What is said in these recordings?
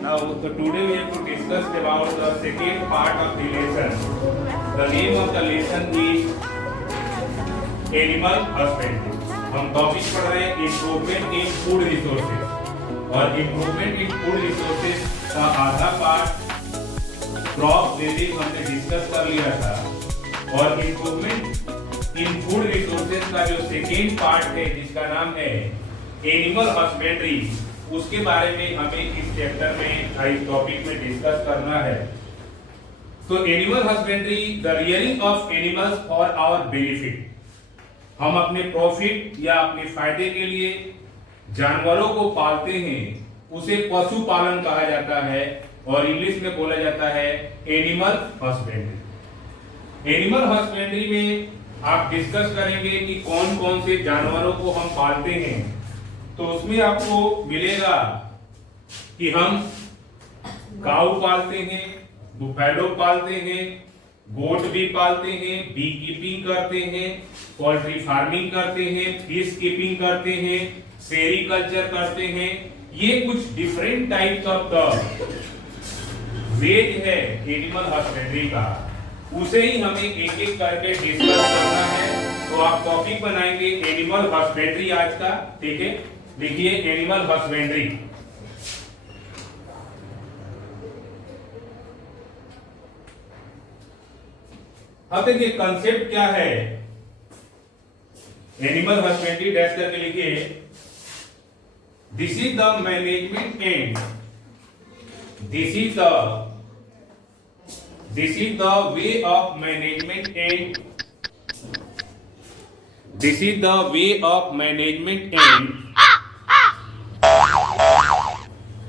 Now, so today we have to discuss about the second part of the lesson. The name of the lesson is Animal Husbandry. हम topic पढ़ रहे हैं improvement in food resources और improvement in food resources का आधा part crop raising हमने discuss कर लिया था और इम्प्रूवमेंट इन फूड रिसोर्सेज का जो सेकेंड पार्ट है जिसका नाम है एनिमल हस्बेंड्री, उसके बारे में हमें इस चैप्टर में इस टॉपिक में डिस्कस करना है। तो animal husbandry, the rearing of animals for our benefit, हम अपने प्रॉफिट या अपने फायदे के लिए जानवरों को पालते हैं, उसे पशुपालन कहा जाता है और इंग्लिश में बोला जाता है एनिमल हस्बेंड्री। एनिमल हस्बेंड्री में आप डिस्कस करेंगे कि कौन कौन से जानवरों को हम पालते हैं। तो उसमें आपको मिलेगा कि हम काऊ पालते हैं, बुफेलो पालते हैं, गोट भी पालते हैं, बी कीपिंग करते हैं, पोल्ट्री फार्मिंग करते हैं, फिश कीपिंग करते हैं, सेरीकल्चर करते हैं। ये कुछ different types of the ways है एनिमल हस्बेंड्री का, उसे ही हमें एक एक करके डिस्कस करना है। तो आप टॉपिक बनाएंगे एनिमल हस्बेंड्री आज का, ठीक है। लिखिए एनिमल हस्बेंड्री। अब देखिए कंसेप्ट क्या है एनिमल हस्बेंड्री, डैश करके लिखिए this is the management and this is the way of management and this is the way of management and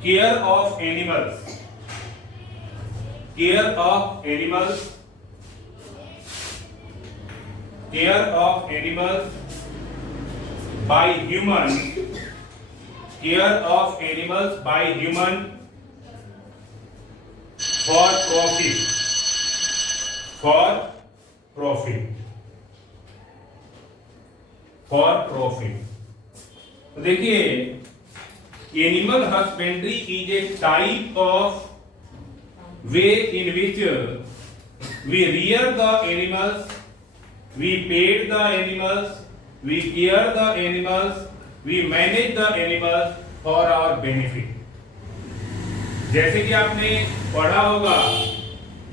care of animals, care of animals, care of animals by human, care of animals by human for profit, for profit, for profit. तो देखिए animal husbandry is a type of way in which we rear the animals, we paid the animals, we care the animals, we manage the animals for our benefit। जैसे कि आपने पढ़ा होगा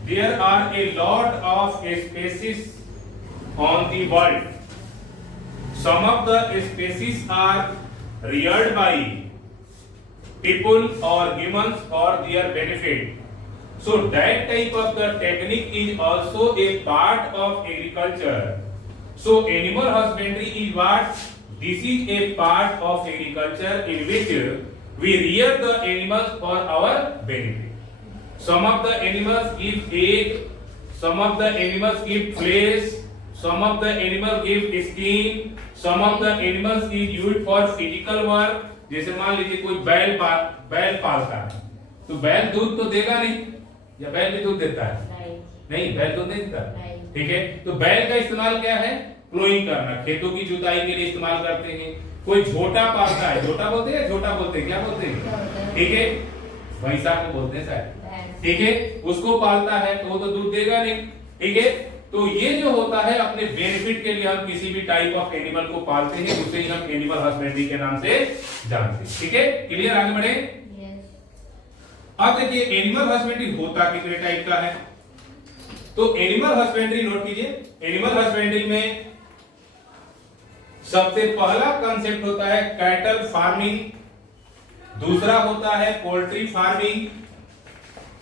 there are a lot of species on the world, some of the species are reared by people or humans for their benefit, so that type of the technique is also a part of agriculture। So animal husbandry is what? This is a part of agriculture in which we rear the animals for our benefit। Some of the animals give egg, some of the animals give flesh, some of the animals give skin, some of the animals is used for physical work। जैसे मान लीजिए कोई बैल पालता है, तो बैल दूध तो देगा नहीं, या बैल भी दूध देता है? नहीं, बैल दूध नहीं देता, ठीक है। तो बैल का इस्तेमाल क्या है? प्लोइंग करना, खेतों की जुताई के लिए इस्तेमाल करते हैं। कोई झोटा पालता है, झोटा बोलते हैं, झोटा बोलते हैं, क्या बोलते हैं, ठीक है, भैंसा को बोलते हैं शायद, ठीक है, उसको पालता है तो वो तो दूध देगा नहीं, ठीक है। तो ये जो होता है अपने बेनिफिट के लिए हम किसी भी टाइप ऑफ एनिमल को पालते हैं, उसे ही हम एनिमल हस्बेंड्री के नाम से जानते हैं, ठीक है। क्लियर, आगे बढ़े। अब देखिए एनिमल हस्बेंड्री होता कितने टाइप का है। तो एनिमल हस्बेंड्री नोट कीजिए, एनिमल हस्बेंड्री में सबसे पहला कंसेप्ट होता है कैटल फार्मिंग, दूसरा होता है पोल्ट्री फार्मिंग,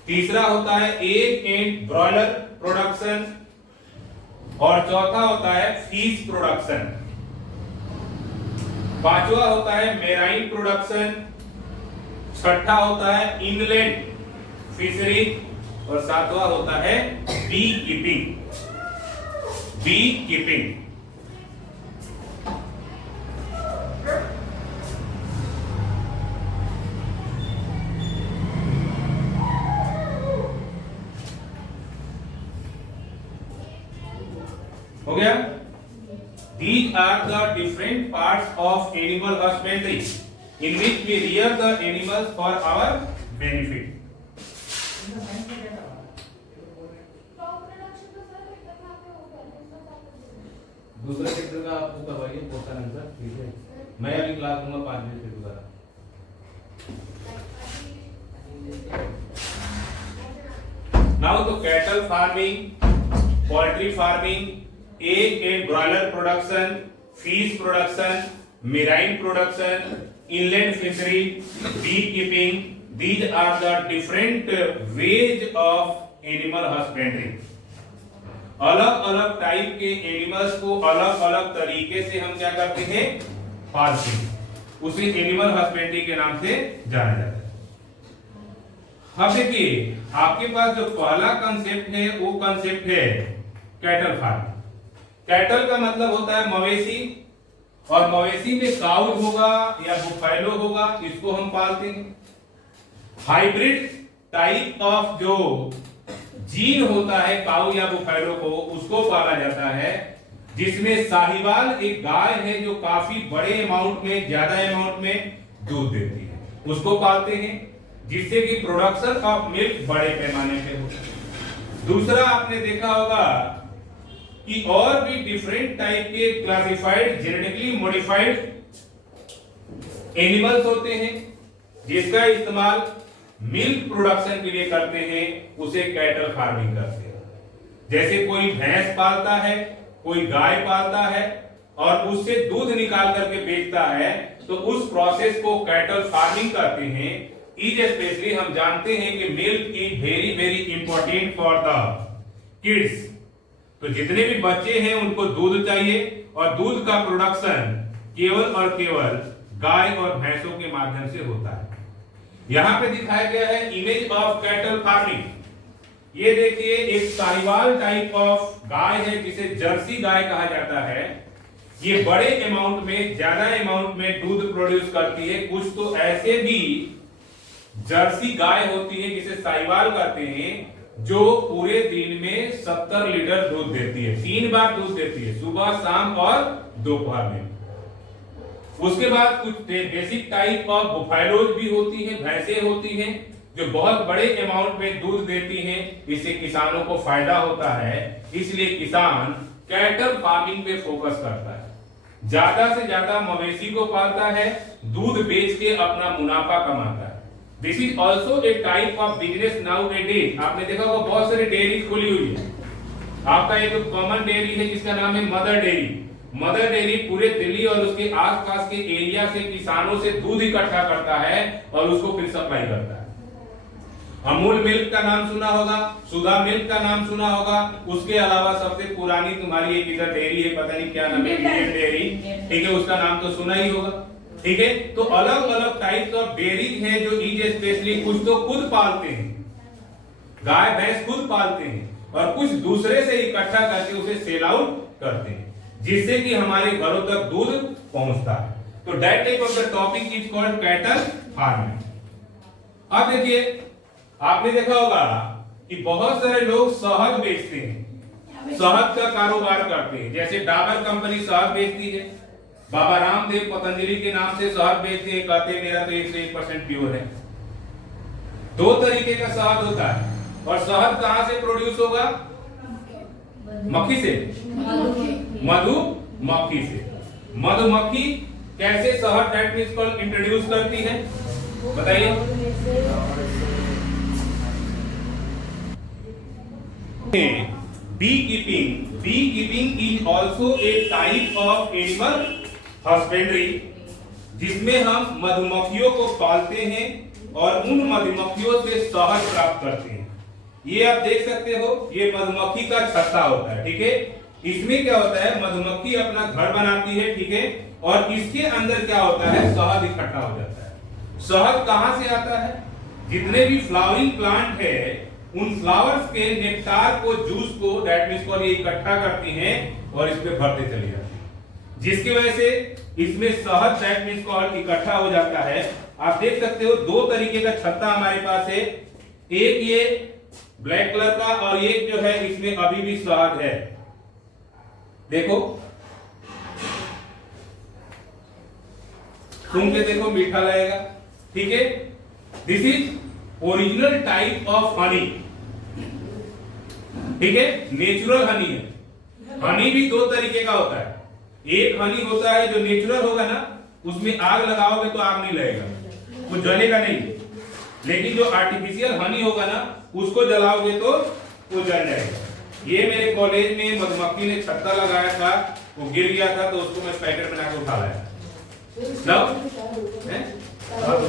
तीसरा होता है एग एंड ब्रॉयलर प्रोडक्शन और चौथा होता है फिश प्रोडक्शन, पांचवा होता है मेराइन प्रोडक्शन, छठा होता है इनलैंड फिशरी और सातवां होता है बी कीपिंग, बी कीपिंग। हो गया। These are the different parts of animal husbandry in which we rear the animals for our benefit. दूसरा चैप्टर का आपको करवाइए क्वेश्चन आंसर, ठीक है। मैं अभी क्लास लूंगा 5 बजे से दोबारा। नाउ तो cattle farming, poultry farming, egg broiler production, fish production, marine production, inland fishery, bee keeping, these are the different ways of animal husbandry। अलग अलग टाइप के एनिमल्स को अलग अलग तरीके से हम क्या करते हैं, पालते हैं, उसे एनिमल हस्बेंड्री के नाम से जाना जाता है। अब देखिए आपके पास जो पहला कंसेप्ट है वो कंसेप्ट है कैटल फार्मिंग। कैटल का मतलब होता है मवेशी, और मवेशी में काऊ होगा या बुफैलो होगा, इसको हम पालते हैं। हाइब्रिड टाइप ऑफ जो जीन होता है काऊ या बुफैलो को, उसको पाला जाता है, जिसमें साहिवाल एक गाय है जो काफी बड़े अमाउंट में, ज्यादा अमाउंट में दूध देती है, उसको पालते हैं, जिससे कि प्रोडक्शन ऑफ मिल्क बड़े पैमाने पे हो। दूसरा आपने देखा होगा कि और भी डिफरेंट टाइप के क्लासिफाइड जेनेटिकली मॉडिफाइड एनिमल्स होते हैं, जिसका इस्तेमाल मिल्क प्रोडक्शन के लिए करते हैं, उसे कैटल फार्मिंग करते हैं। जैसे कोई भैंस पालता है, कोई गाय पालता है और उससे दूध निकाल करके बेचता है, तो उस प्रोसेस को कैटल फार्मिंग करते हैं। इज स्पेशली हम जानते हैं कि milk is very very important for the kids. तो जितने भी बच्चे हैं उनको दूध चाहिए, और दूध का प्रोडक्शन केवल और केवल गाय और भैंसों के माध्यम से होता है। यहां पे दिखाया गया है इमेज ऑफ कैटल फार्मिंग। ये देखिए एक साहिवाल टाइप ऑफ गाय है जिसे जर्सी गाय कहा जाता है। ये बड़े अमाउंट में, ज्यादा अमाउंट में दूध प्रोड्यूस करती है। कुछ तो ऐसे भी जर्सी गाय होती है जिसे साहिवाल कहते हैं, जो पूरे दिन में 70 लीटर दूध देती है, 3 बार दूध देती है, सुबह, शाम और दोपहर में। उसके बाद कुछ बेसिक टाइप ऑफ बुफैलोज भी होती हैं, भैंसें होती हैं, जो बहुत बड़े अमाउंट में दूध देती हैं। इससे किसानों को फायदा होता है, इसलिए किसान कैटल फार्मिंग पे फोकस करता है, ज्यादा से ज्यादा मवेशी को पालता है, दूध बेच के अपना मुनाफा कमाता है। This is also a type of business now A days. आपने देखा होगा बहुत सारी डेयरी खुली हुई है। आपका एक कॉमन डेयरी है जिसका नाम है मदर डेयरी। मदर डेयरी पूरे दिल्ली और उसके आसपास के एरिया से किसानों से दूध इकट्ठा करता है और उसको फिर सप्लाई करता है। अमूल मिल्क का नाम सुना होगा, सुधा मिल्क का नाम सुना होगा। उसके अलावा सबसे पुरानी तुम्हारी एक इधर डेयरी है, पता नहीं क्या नाम है, इंडियन डेयरी, ठीक है, उसका नाम तो सुना ही होगा, ठीक है। तो अलग अलग टाइप्स ऑफ डेयरीज हैं जो ईज स्पेशली कुछ तो खुद पालते हैं, गाय भैंस खुद पालते हैं, और कुछ दूसरे से इकट्ठा करके उसे सेल आउट करते हैं, जिससे कि हमारे घरों तक दूध पहुंचता है। तो that type of the topic is called cattle farming. अब देखिए आपने देखा होगा कि बहुत सारे लोग शहद बेचते हैं, शहद का कारोबार करते हैं। जैसे डाबर कंपनी शहद बेचती है, बाबा रामदेव पतंजलि के नाम से शहद बेचते हैं, कहते हैं मेरा तो 101% प्योर है। 2 तरीके का शहद होता है, और शहद कहां से प्रोड्यूस होगा? मक्खी से, मधुमक्खी से। मधुमक्खी कैसे शहद दैट मींस कॉल्ड इंट्रोड्यूस करती है, बताइए। Bee keeping is also a type of animal husbandry, जिसमें हम मधुमक्खियों को पालते हैं और उन मधुमक्खियों से शहद प्राप्त करते हैं। ये आप देख सकते हो, ये मधुमक्खी का छत्ता होता है, ठीक है। इसमें क्या होता है, मधुमक्खी अपना घर बनाती है, ठीक है, और इसके अंदर क्या होता है, शहद इकट्ठा हो जाता है। शहद कहां से आता है? जितने भी फ्लावरिंग प्लांट है उन फ्लावर्स के नेक्टार को, जूस को दैट मींस को ये इकट्ठा करती हैं और इस पे भरते चली जाती है, जिसकी वजह से इसमें शहद दैट मींस को इकट्ठा हो जाता है। आप देख सकते हो 2 तरीके का छत्ता हमारे पास है, एक ये ब्लैक कलर का और एक जो है इसमें अभी भी शहद है, देखो, सुन के देखो, मीठा लगेगा, ठीक है। This is original type of honey, ठीक है, नेचुरल हनी है। हनी भी दो तरीके का होता है, एक हनी होता है जो नेचुरल होगा ना, उसमें आग लगाओगे तो आग नहीं लगेगा, वो जलेगा नहीं। लेकिन जो आर्टिफिशियल हनी होगा ना, उसको जलाओगे तो वो जल जाएगा। ये मेरे कॉलेज में मधुमक्खी ने छत्ता लगाया था, वो गिर गया था, तो उसको मैं पैकेट बना के उठा लाया। उस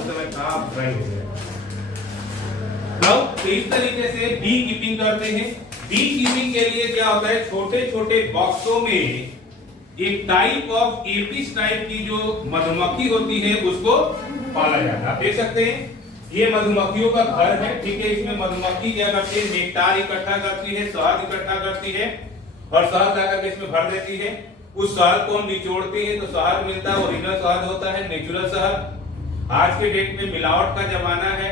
समय काम ड्राई हो गया। तो इस तरीके से बी कीपिंग करते हैं। बी कीपिंग के लिए क्या होता है, छोटे छोटे बॉक्सों में एक टाइप ऑफ एपिस टाइप की जो मधुमक्खी होती है उसको पाला जाता है। आप देख सकते हैं ये मधुमक्खियों का घर है, ठीक है। इसमें मधुमक्खी क्या करती है, नेक्टार इकट्ठा करती है, शहद इकट्ठा करती है और शहद लाकर के इसमें भर देती है। उस शहद को हम निचोड़ते हैं तो शहद मिलता है, ओरिजिनल शहद होता है, नेचुरल शहद। आज के डेट में मिलावट का जमाना है,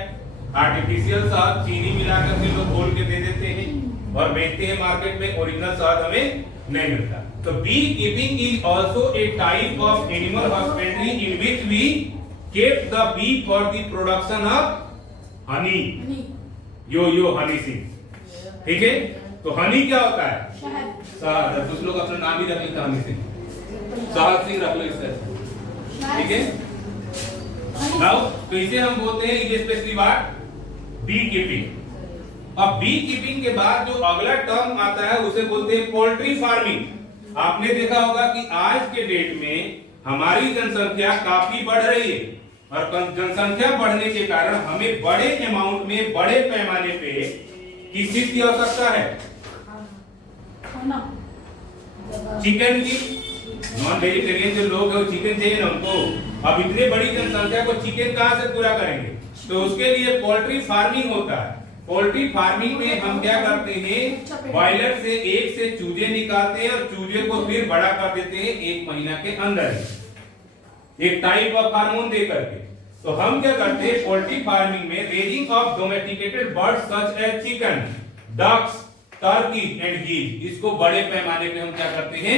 आर्टिफिशियल शहद चीनी मिलाकर के लोग घोल के दे देते हैं और बेचते हैं मार्केट में, ओरिजिनल शहद हमें नहीं मिलता। तो bee keeping is also a type of animal husbandry in which we kept the bee for the production of honey, yo Honey Singh, ठीक है। तो हनी क्या होता है, शहद। कुछ लोग अपना नाम ही रख लेते हैं हनी सिंह, शहद सिंह रख लो इससे, ठीक है। नाउ तो इसे हम बोलते हैं is specially what, bee keeping. अब बी कीपिंग के बाद जो अगला टर्म आता है उसे बोलते हैं पोल्ट्री फार्मिंग। आपने देखा होगा कि आज के डेट में हमारी जनसंख्या काफी बढ़ रही है और जनसंख्या बढ़ने के कारण हमें बड़े अमाउंट में, बड़े पैमाने पे किस चीज की आवश्यकता है, चिकन की। नॉन वेजिटेरियन जो लोग हैं वो चिकन चाहिए ना उनको। अब इतने बड़ी जनसंख्या को चिकन कहां से पूरा करेंगे, तो उसके लिए पोल्ट्री फार्मिंग होता है। पोल्ट्री फार्मिंग में हम क्या करते हैं, बॉयलर से एक से चूजे निकालते हैं और चूजे को फिर बड़ा कर देते हैं 1 महीना के अंदर, एक टाइप ऑफ हार्मोन दे करके। तो हम क्या करते हैं पोल्ट्री फार्मिंग में, raising of domesticated birds such as chicken, ducks, turkey and geese, इसको बड़े पैमाने पे हम क्या करते हैं,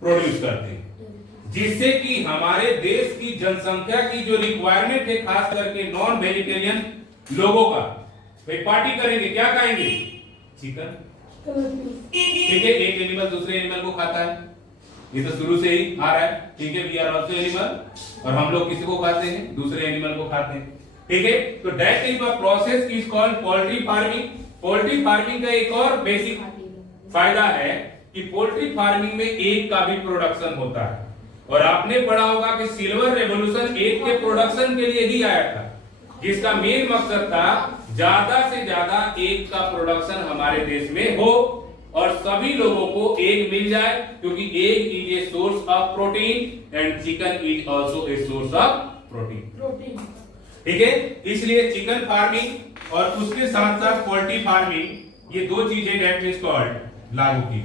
प्रोड्यूस करते हैं, जिससे कि हमारे देश की जनसंख्या की जो रिक्वायरमेंट है, खास करके नॉन वेजिटेरियन लोगों का, वे पार्टी करेंगे, क्या खाएंगे, चिकन, ठीक है। एक एनिमल दूसरे एनिमल को खाता है, ये तो शुरू से ही आ रहा है, ठीक है। वी आर आल्सो एनिमल, और हम लोग किसी को खाते हैं, दूसरे एनिमल को खाते हैं, ठीक है। तो that is a process is called poultry farming. Poultry farming का एक और बेसिक फायदा है कि पोल्ट्री फार्मिंग में एग का भी प्रोडक्शन होता है। और आपने पढ़ा होगा कि सिल्वर रेवोल्यूशन एग के प्रोडक्शन के लिए ही आया था, जिसका मेन मकसद था ज्यादा से ज्यादा एग का प्रोडक्शन हमारे देश में हो और सभी लोगों को एग मिल जाए, क्योंकि egg is a source of protein and chicken is also a source of protein, ठीक है। इसलिए चिकन फार्मिंग और उसके साथ साथ पोल्ट्री फार्मिंग, ये दो चीजें दैट मींस कॉल्ड लागू की।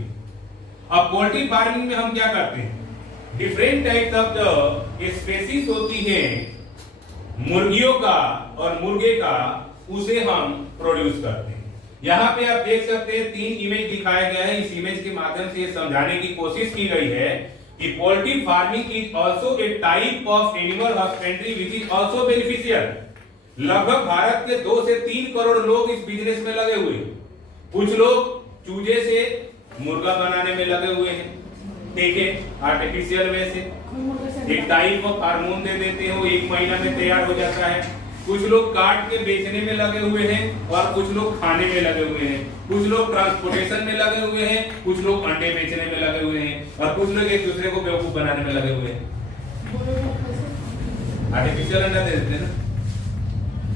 अब पोल्ट्री फार्मिंग में हम क्या करते हैं, different types of the species होती है मुर्गियों का और मुर्गे का, उसे हम प्रोड्यूस करते हैं। यहाँ पे आप देख सकते हैं 3 इमेज दिखाया गया है। इस इमेज के माध्यम से ये समझाने की कोशिश की गई है कि poultry farming is also a type of animal husbandry which is also beneficial. लगभग भारत के 2 से 3 करोड़ लोग इस बिजनेस में लगे हुए हैं। कुछ लोग चूजे से मुर्गा बनाने में लगे हुए हैं, ठीक है, आर्टिफिशियल वे से एक टाइप ऑफ हार्मोन दे देते हैं, वो 1 महीना में तैयार हो जाता है। कुछ लोग काट के बेचने में लगे हुए हैं और कुछ लोग खाने में लगे हुए हैं। कुछ लोग ट्रांसपोर्टेशन में लगे हुए हैं, कुछ लोग अंडे बेचने में लगे हुए हैं और कुछ लोग एक दूसरे को बेवकूफ बनाने में लगे हुए हैं। आर्टिफिशियल अंडा दे देते हैं ना।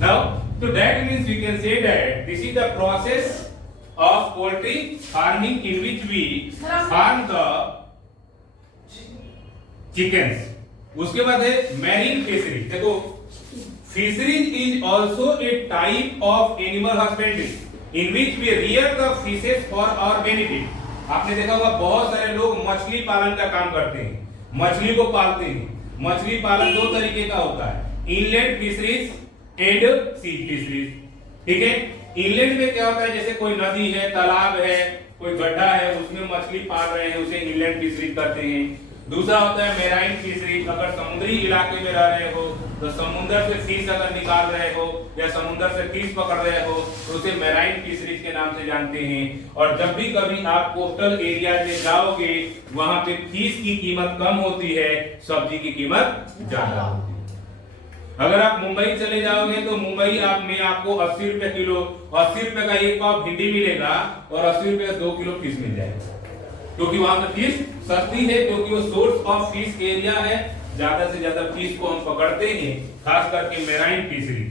नाउ तो that means we can say that this is the process of poultry farming in which we farm the chickens. उसके बाद है मैरीन फिशरी। देखो fisheries is also a type of animal husbandry in which we rear the fishes for our benefit। आपने देखा होगा बहुत सारे लोग मछली पालन का काम करते हैं, मछली को पालते हैं। मछली पालन 2 तरीके का होता है, inland fisheries and sea fisheries, ठीक है। इनलैंड में क्या होता है, जैसे कोई नदी है, तालाब है, कोई गड्ढा है, उसमें मछली पाल रहे हैं, उसे इनलैंड फिशरीज करते हैं। दूसरा होता है मैराइन फिशरीज, अगर समुद्री इलाके में रह रहे हो तो तो समुद्र से फिश अगर निकाल रहे हो या समुद्र से फिश पकड़ रहे हो तो उसे मैराइन फिशरीज के नाम से जानते हैं। और जब भी कभी आप कोस्टल एरिया में जाओगे वहां पे फिश की कीमत कम होती है, सब्जी की कीमत ज्यादा होती है। अगर आप मुंबई चले जाओगे तो मुंबई आप में आपको 80 रुपए किलो, 80 रुपए का एक पाव भिंडी मिलेगा और 80 रुपए का 2 किलो फिश मिल जाएगा, क्योंकि वहां पर फिश सस्ती है, क्योंकि वो सोर्स ऑफ फिश एरिया है। ज्यादा से ज्यादा फिश को हम पकड़ते हैं, खास करके मैराइन फिशरी।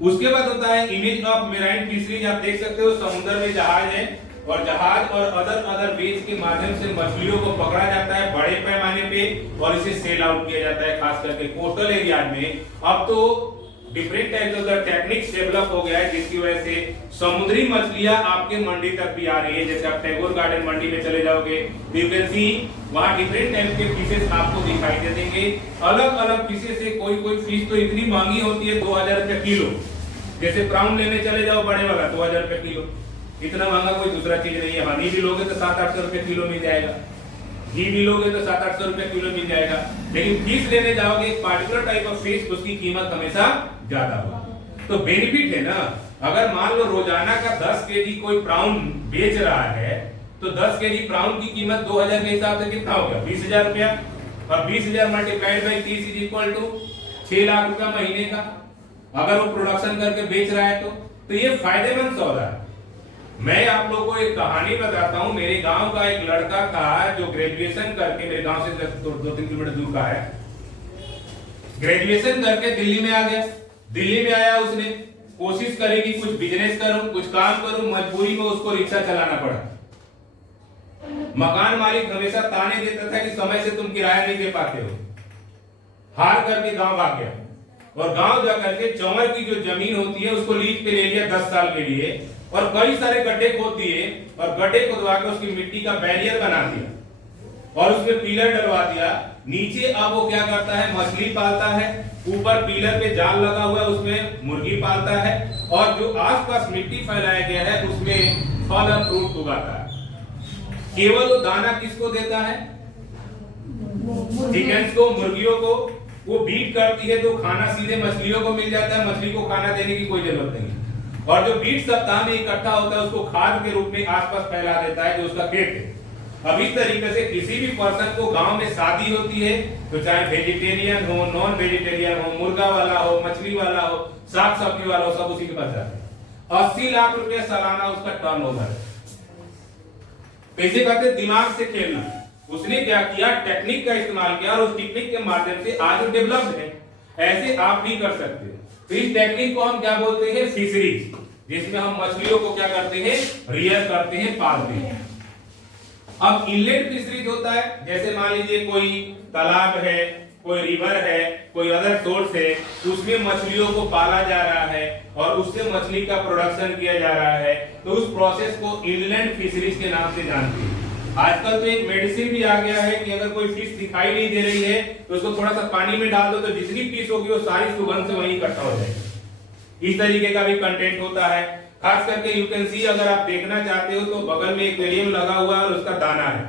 उसके बाद होता है इमेज ऑफ मैराइन फिशरीज। आप देख सकते हो समुद्र में जहाज है और जहाज और अदर वेज के माध्यम से मछलियों को पकड़ा जाता है बड़े पैमाने पे और इसे सेल आउट किया जाता है, खास करके कोस्टल एरिया में। अब तो different types of the techniques develop हो गया है, जिसकी वजह से समुद्री मछलियां आपके मंडी तक भी आ रही है। जैसे आप टैगोर गार्डन मंडी में चले जाओगे, यू कैन सी वहां डिफरेंट टाइप के फिशेस आपको दिखाई दे देंगे। अलग अलग फिशेस से कोई फिश तो इतनी महंगी होती है 2000 रुपए किलो। जैसे प्राउन लेने चले जाओ बड़े वाला 2000 रुपए किलो, इतना महंगा कोई दूसरा चीज नहीं है। हनी भी लोगे तो 700-800 रुपए किलो मिल जाएगा, घी भी लोगे तो 700-800 रुपए किलो मिल जाएगा। लेकिन फिश लेने जाओगे एक पार्टिकुलर टाइप ऑफ फिश, उसकी कीमत हमेशा ज्यादा होगी। तो बेनिफिट है ना, अगर मान लो रोजाना का 10 केजी कोई प्राउन बेच रहा है तो 10 केजी प्राउन की कीमत 2000 के हिसाब से कितना हो गया, 20,000 रुपया। और 20,000 multiplied by 30 is equal to 6 lakh रुपया महीने का, अगर वो प्रोडक्शन करके बेच रहा है तो ये फायदेमंद सौदा है। मैं आप लोगों को एक कहानी बताता हूं। मेरे गांव का एक लड़का था जो ग्रेजुएशन करके, मेरे गांव से 2-3 किलोमीटर दूर का है, ग्रेजुएशन करके दिल्ली में आ गया। दिल्ली में आया, उसने कोशिश करी कि कुछ बिजनेस करूं, कुछ काम करूं, मजबूरी में उसको रिक्शा चलाना पड़ा। मकान मालिक हमेशा ताने देता था कि समय से तुम किराया नहीं दे पाते हो। हार करके गांव भाग गया और गांव जाकर के चौवर की जो जमीन होती है उसको लीज पे ले लिया 10 साल के लिए और कई सारे गड्ढे खोद दिए और गड्ढे खोदवा के उसकी मिट्टी का बैरियर बना दिया और उसमें पिलर डलवा दिया। नीचे अब वो क्या करता है, मछली पालता है, ऊपर पिलर पे जाल लगा हुआ है उसमें मुर्गी पालता है और जो आसपास मिट्टी फैलाया गया है उसमें फल और फ्रूट उगाता है। केवल वो दाना किसको देता है, चिकन्स को, मुर्गियों को। वो बीट करती है तो खाना सीधे मछलियों को मिल जाता है, मछली को खाना देने की कोई जरूरत नहीं। और जो बीट सप्ताह में इकट्ठा होता है उसको खाद के रूप में आसपास फैला देता है जो उसका खेत है। अब इस तरीके से किसी भी पर्सन को गांव में शादी होती है तो चाहे वेजिटेरियन हो, नॉन वेजिटेरियन हो, मुर्गा वाला हो, मछली वाला हो, साग सब्जी वाला हो, सब उसी के पास जाते हैं। 80 लाख रुपया सालाना उसका टर्नओवर है। पैसे कहते दिमाग से खेलना। उसने क्या किया, टेक्निक का इस्तेमाल किया और उस टेक्निक के माध्यम से आज वो डेवलप्ड है। ऐसे आप भी कर सकते हो। तो इस टेक्निक को हम क्या बोलते हैं, फिशरीज, जिसमें हम मछलियों को क्या करते हैं, रियर करते हैं, पालते हैं। अब इनलेट फिशरीज होता है, जैसे मान लीजिए कोई तालाब है, कोई रिवर है, कोई अदर सोर्स है, उसमें मछलियों को पाला जा रहा है और उससे मछली का प्रोडक्शन किया जा रहा है, तो उस प्रोसेस को इनलैंड फिशरीज के नाम से जानते हैं। आजकल तो एक मेडिसिन भी आ गया है कि अगर कोई फिश दिखाई नहीं दे रही है तो उसको थोड़ा सा पानी में डाल दो तो जितनी फिश होगी वो सारी सुगंध से वहीं इकट्ठा हो जाएगी। इस तरीके का भी कंटेंट होता है। खास करके यू कैन सी, अगर आप देखना चाहते हो तो बगल में एक्वेरियम लगा हुआ है और उसका दाना है,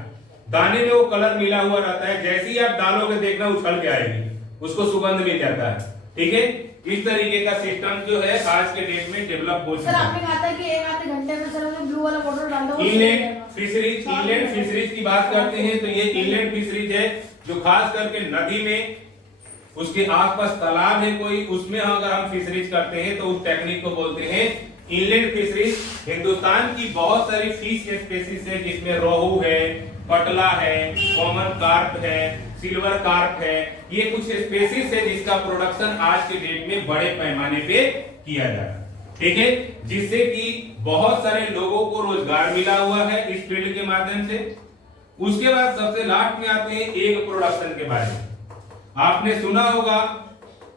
दाने में वो कलर मिला हुआ रहता है, जैसे ही आप डालोगे देखना उछल के आएगी, उसको सुगंध मिल जाता है। ठीक है, इस तरीके का सिस्टम जो है आज के डेट में डेवलप हो चुका है। सर आपने कहा था कि 1 आधे घंटे में सर हमें ब्लू वाला बॉटल डाल दो। इनलैंड फिशरीज की बात करते हैं तो ये इनलैंड फिशरीज है जो खास करके नदी में, उसके आसपास तालाब है कोई, उसमें अगर हम फिशरीज करते हैं तो उस टेक्निक को बोलते हैं इनलैंड फिशरीज। हिंदुस्तान की बहुत सारी फिश स्पीशीज है जिसमें रोहू है, कटला है, कॉमन कार्प है, सिल्वर कार्प है। ये कुछ स्पीशीज है जिसका प्रोडक्शन आज के डेट में बड़े पैमाने पे किया जा रहा है। ठीक है, जिससे कि बहुत सारे लोगों को रोजगार मिला हुआ है इस फील्ड के माध्यम से। उसके बाद सबसे लास्ट में आते हैं एग प्रोडक्शन के बारे में। आपने सुना होगा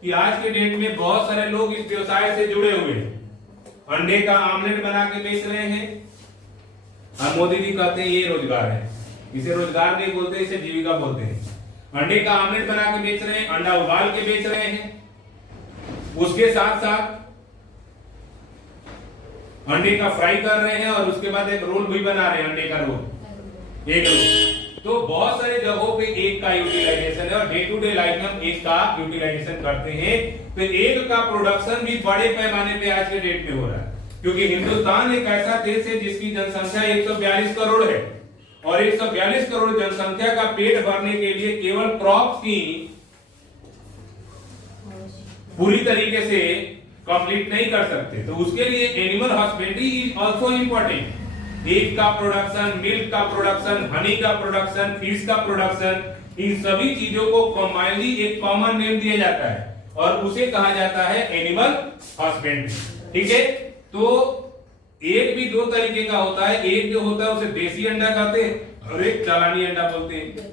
कि आज के डेट में बहुत सारे लोग इस व्यवसाय से जुड़े हुए हैं। अंडे का आमलेट बना के बेच रहे हैं और मोदी जी कहते हैं ये रोजगार है। इसे रोजगार नहीं बोलते, इसे जीविका बोलते हैं। अंडे का आमलेट बना के बेच रहे हैं, अंडा उबाल के बेच रहे हैं, उसके साथ साथ अंडे का फ्राई कर रहे हैं और उसके बाद एक रोल भी बना रहे हैं, अंडे का रोल, एक रोल। तो बहुत सारे जगहों पे एक का यूटिलाइजेशन है और डे टू डे लाइफ में हम एक का यूटिलाइजेशन करते हैं। तो एक का प्रोडक्शन भी बड़े पैमाने पे आज के डेट में हो रहा है, क्योंकि हिंदुस्तान एक ऐसा देश है जिसकी जनसंख्या 142 करोड़ है और 142 करोड़ जनसंख्या का पेट भरने के लिए केवल क्रॉप्स की पूरी तरीके से कंप्लीट नहीं कर सकते। तो उसके लिए animal husbandry is also important. Egg का प्रोडक्शन, मिल्क का प्रोडक्शन, हनी का प्रोडक्शन, फिश का प्रोडक्शन, इन सभी चीजों को कंबाइनली एक कॉमन नेम दिया जाता है और उसे कहा जाता है एनिमल हस्बेंड्री। ठीक है, तो एक भी दो तरीके का होता है। एक जो होता है उसे देसी अंडा कहते हैं और एक चालानी अंडा बोलते हैं।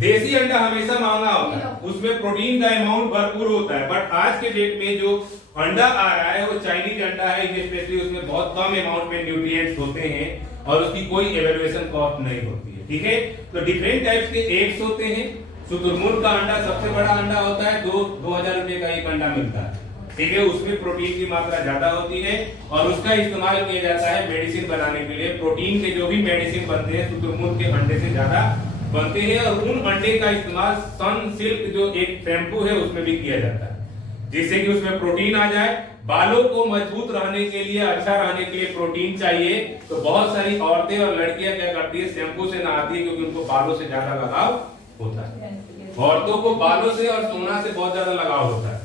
देसी अंडा हमेशा महंगा होता है, उसमें प्रोटीन का अमाउंट भरपूर होता है, बट आज के डेट में जो अंडा आ रहा है वो चाइनीज अंडा है, स्पेशली उसमें बहुत कम अमाउंट में न्यूट्रिएंट्स होते हैं और उसकी कोई एवेल्युएशन कॉस्ट नहीं होती है। ठीक है, तो डिफरेंट टाइप्स के एग्स होते हैं। शुतुरमुर्ग का अंडा सबसे बड़ा अंडा होता है, 2000 रुपए का एक अंडा मिलता है। ठीक है, उसमें प्रोटीन की मात्रा ज्यादा होती है और उसका इस्तेमाल किया जाता है मेडिसिन बनाने के लिए। प्रोटीन के जो भी मेडिसिन बनते हैं शुतुरमुर्ग के अंडे से ज्यादा बनते हैं और उन अंडे का इस्तेमाल सन सिल्क जो एक शैम्पू है उसमें भी किया जाता है, जिससे कि उसमें प्रोटीन आ जाए। बालों को मजबूत रहने के लिए, अच्छा रहने के लिए प्रोटीन चाहिए, तो बहुत सारी औरतें और लड़कियां क्या करती है, शैम्पू से नहाती है क्योंकि उनको बालों से ज्यादा लगाव होता है। औरतों को बालों से और सोना से बहुत ज्यादा लगाव होता है।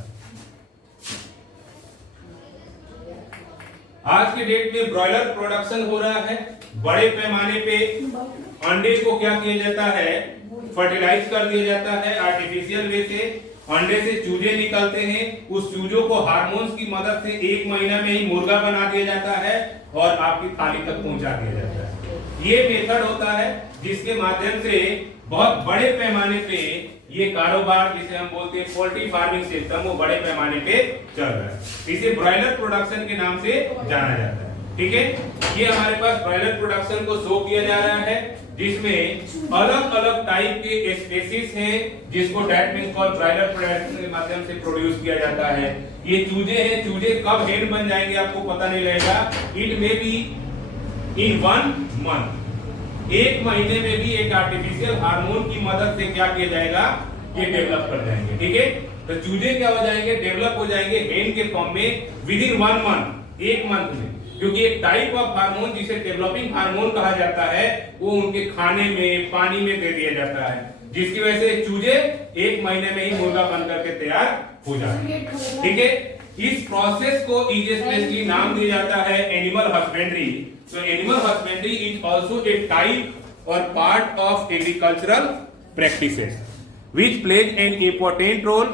आज के डेट में ब्रॉयलर प्रोडक्शन हो रहा है बड़े पैमाने पे। अंडे को क्या किया जाता है, फर्टिलाइज कर दिया जाता है आर्टिफिशियल वे से। अंडे से चूजे निकलते हैं, उस चूजों को हार्मोन्स की मदद से 1 महीना में ही मुर्गा बना दिया जाता है और आपकी थाली तक पहुंचा दिया जाता है। ये मेथड होता है जिसके माध्यम से बहुत बड़े पैमाने पे ये कारोबार, जिसे हम बोलते हैं पोल्ट्री फार्मिंग सिस्टम, वो बड़े पैमाने पे चल रहा है। इसे ब्रॉयलर प्रोडक्शन के नाम से जाना जाता है। ठीक है, ये हमारे पास ब्रॉयलर प्रोडक्शन को शो किया जा रहा है, जिसमें अलग अलग टाइप के स्पेसीज हैं जिसको that means called broiler production के माध्यम से प्रोड्यूस किया जाता है। ये चूजे हैं, चूजे कब हेन बन जाएंगे आपको पता नहीं रहेगा। It may be in 1 month, 1 महीने में भी एक आर्टिफिशियल हार्मोन की मदद से क्या किया जाएगा, ये डेवलप कर जाएंगे। ठीक है, तो चूजे क्या हो जाएंगे, डेवलप हो जाएंगे हेन के फॉर्म में विद इन 1 मंथ, 1 मंथ में। क्योंकि एक टाइप ऑफ हार्मोन जिसे डेवलपिंग हार्मोन कहा जाता है वो उनके खाने में, पानी में दे दिया जाता है, जिसकी वजह से चूजे 1 महीने में ही मुर्गा बनकर के तैयार हो जाते हैं। ठीक है, इस प्रोसेस को स्पेशली नाम दिया जाता है animal husbandry. So animal husbandry is also a type or part of agricultural practices which plays an important role